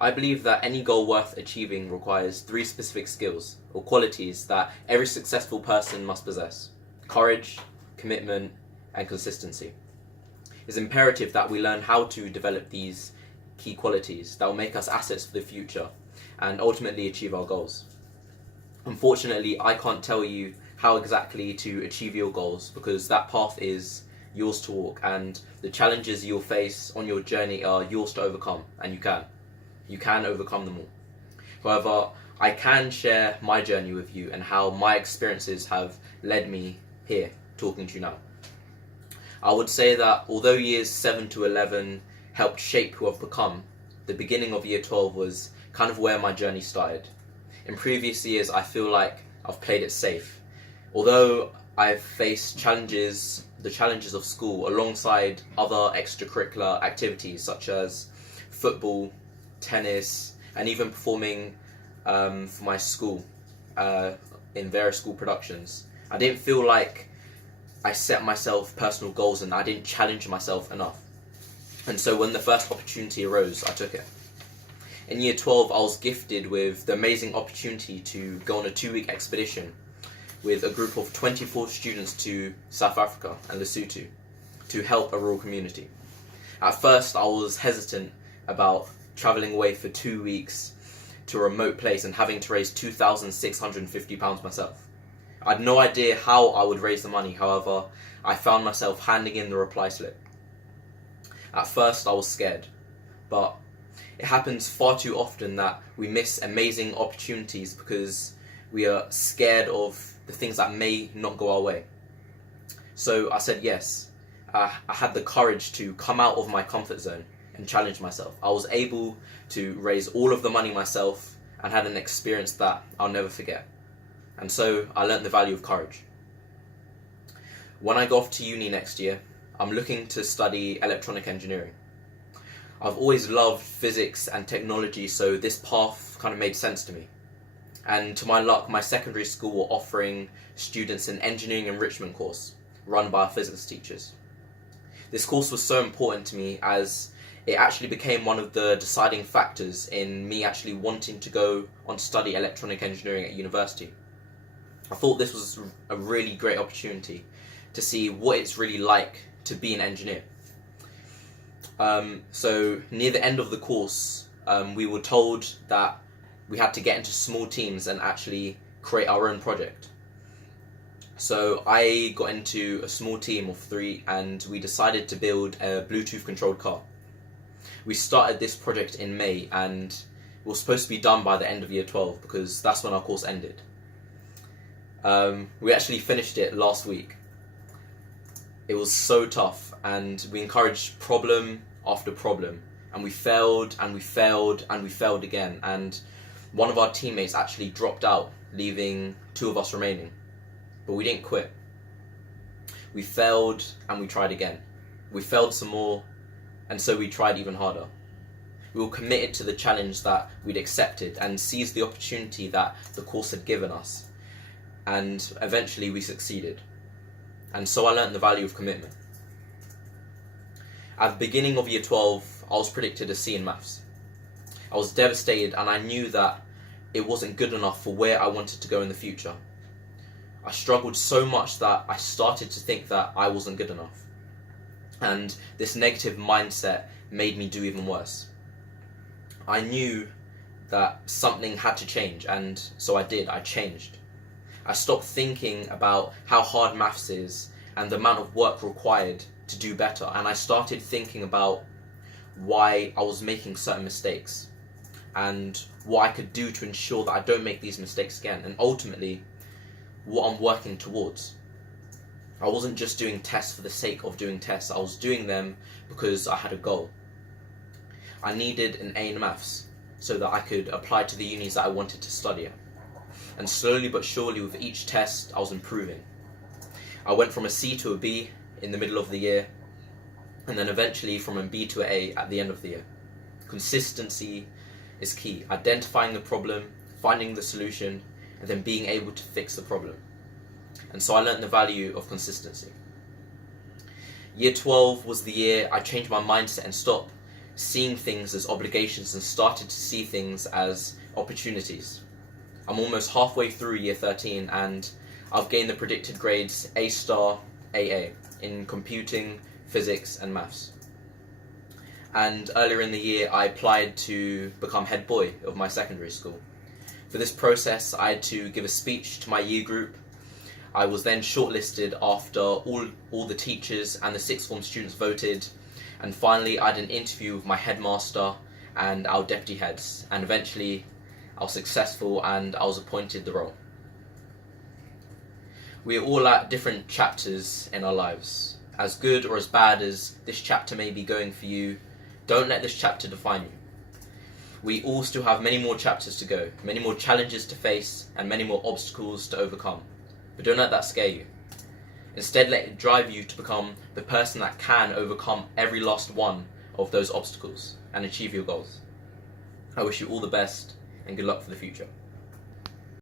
I believe that any goal worth achieving requires 3 specific skills or qualities that every successful person must possess: courage, commitment, and consistency. It's imperative that we learn how to develop these key qualities that will make us assets for the future and ultimately achieve our goals. Unfortunately, I can't tell you how exactly to achieve your goals because that path is yours to walk, and the challenges you'll face on your journey are yours to overcome, and you can. You can overcome them all. However, I can share my journey with you and how my experiences have led me here, talking to you now. I would say that although years 7 to 11 helped shape who I've become, the beginning of year 12 was kind of where my journey started. In previous years, I feel like I've played it safe. Although I've faced the challenges of school alongside other extracurricular activities such as football, tennis, and even performing for my school in various school productions. I didn't feel like I set myself personal goals and I didn't challenge myself enough. And so when the first opportunity arose, I took it. In year 12, I was gifted with the amazing opportunity to go on a 2-week expedition with a group of 24 students to South Africa and Lesotho to help a rural community. At first, I was hesitant about travelling away for 2 weeks to a remote place and having to raise £2,650 myself. I had no idea how I would raise the money, however, I found myself handing in the reply slip. At first, I was scared, but it happens far too often that we miss amazing opportunities because we are scared of the things that may not go our way. So I said yes. I had the courage to come out of my comfort zone and challenge myself. I was able to raise all of the money myself and had an experience that I'll never forget. And so I learnt the value of courage. When I go off to uni next year, I'm looking to study electronic engineering. I've always loved physics and technology, so this path kind of made sense to me. And to my luck, my secondary school were offering students an engineering enrichment course run by our physics teachers. This course was so important to me as it actually became one of the deciding factors in me actually wanting to go on to study electronic engineering at university. I thought this was a really great opportunity to see what it's really like to be an engineer. So near the end of the course, we were told that we had to get into small teams and actually create our own project. So I got into a small team of 3 and we decided to build a Bluetooth controlled car. We started this project in May and it was supposed to be done by the end of year 12 because that's when our course ended. We actually finished it last week. It was so tough and we encouraged problem after problem and we failed and we failed and we failed again, and one of our teammates actually dropped out, leaving 2 of us remaining. But we didn't quit. We failed and we tried again. We failed some more, and so we tried even harder. We were committed to the challenge that we'd accepted and seized the opportunity that the course had given us. And eventually we succeeded. And so I learnt the value of commitment. At the beginning of year 12, I was predicted a C in maths. I was devastated and I knew that it wasn't good enough for where I wanted to go in the future. I struggled so much that I started to think that I wasn't good enough. And this negative mindset made me do even worse. I knew that something had to change, and so I did. I changed. I stopped thinking about how hard maths is and the amount of work required to do better, and I started thinking about why I was making certain mistakes and what I could do to ensure that I don't make these mistakes again, and ultimately what I'm working towards. I wasn't just doing tests for the sake of doing tests, I was doing them because I had a goal. I needed an A in maths so that I could apply to the unis that I wanted to study at. And slowly but surely with each test I was improving. I went from a C to a B in the middle of the year, and then eventually from a B to an A at the end of the year. Consistency is key. Identifying the problem, finding the solution, and then being able to fix the problem. And so I learned the value of consistency. Year 12 was the year I changed my mindset and stopped seeing things as obligations and started to see things as opportunities. I'm almost halfway through year 13 and I've gained the predicted grades A star, AA in computing, physics and maths. And earlier in the year I applied to become head boy of my secondary school. For this process I had to give a speech to my year group. I was then shortlisted after all the teachers and the sixth form students voted, and finally I had an interview with my headmaster and our deputy heads, and eventually I was successful and I was appointed the role. We are all at different chapters in our lives. As good or as bad as this chapter may be going for you, don't let this chapter define you. We all still have many more chapters to go, many more challenges to face and many more obstacles to overcome. But don't let that scare you. Instead, let it drive you to become the person that can overcome every last one of those obstacles and achieve your goals. I wish you all the best and good luck for the future.